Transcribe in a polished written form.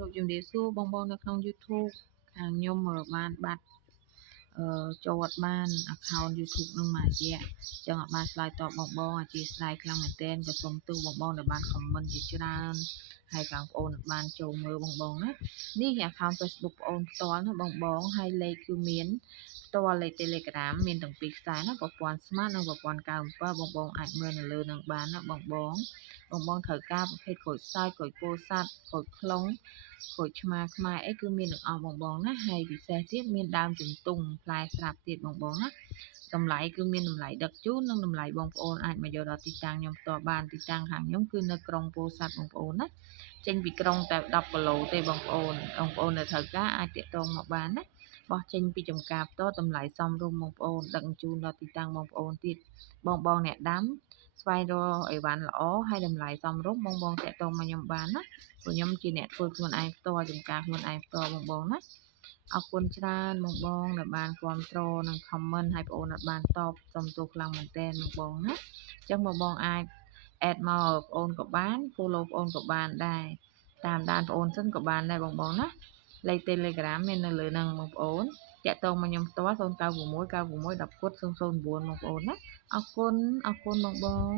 រូបជំរាបសួរបងនៅក្នុង YouTube ខាងខ្ញុំបានបាត់ចូលអត់បាន account YouTube នឹងមួយរយៈចឹងអត់បានឆ្លើយតបបងអធិស្ឋានខ្លាំងមែនទែនក៏សូមទោសបងដែលបាន comment ជាច្រើនហើយខាងបងអត់បានចូលមើលបងណានេះ account Facebook បងផ្ទាល់ណាបងហើយលេខគឺមានផ្ទាល់លេខ Telegram មានទាំងពីរខ្សែណាប្រព័ន្ធ Smart និងប្រព័ន្ធ97បងអាចមើលនៅលើនឹងបានណាបងត្រូវការប្រភេទក្រូចសើចក្រូចពោធិ៍សាត់ក្រូចខ្លុងក្រូចឆ្មាខ្មែរអីគឺមានទាំងអស់បងណាហើយពិសេសទៀតមានដើមជំទង់ផ្លែស្រាប់ទៀតបងណាតម្លៃគឺមានតម្លៃដឹកជូននិងតម្លៃបងប្អូនអាចមកយកដល់ទីតាំងខ្ញុំផ្ទាល់បានទីតាំងខាងខ្ញុំគឺនៅក្រុងពោធិ៍សាត់បងប្អូនណាចេញពីក្រុងតែ10គីឡូទេបងប្អូនដែលត្រូវការអាចទាក់ទងមកបានណាបោះចេញពីចំការផ្ទាល់តម្លៃសមរម្យបងប្អូនដឹកជញ្ជូនដល់ទីតាំងបងប្អូនទៀតបងអ្នកដាំស្វែងរកអីវ៉ាន់ល្អហើយតម្លៃសមរម្យបងតាក់ទងមកខ្ញុំបានណាព្រោះខ្ញុំជាអ្នកធ្វើខ្លួនឯងផ្ទាល់ចំការខ្លួនឯងផ្ទាល់បងណាអរគុណច្រើនបងដែលបានគ្រប់គ្រងនិង comment ឲ្យបងអត់បានតបសូមទោសខ្លាំងមែនទែនបងណាអញ្ចឹងបងអាច add មកបងក៏បាន follow បងក៏បានដែរតាមដានបងសិនក៏បានដែរបងណាលេខ Telegram មាននៅលើហ្នឹងបងប្អូនតាក់ទងមកខ្ញុំផ្ទាល់096996100009បងប្អូនណាអរគុណបង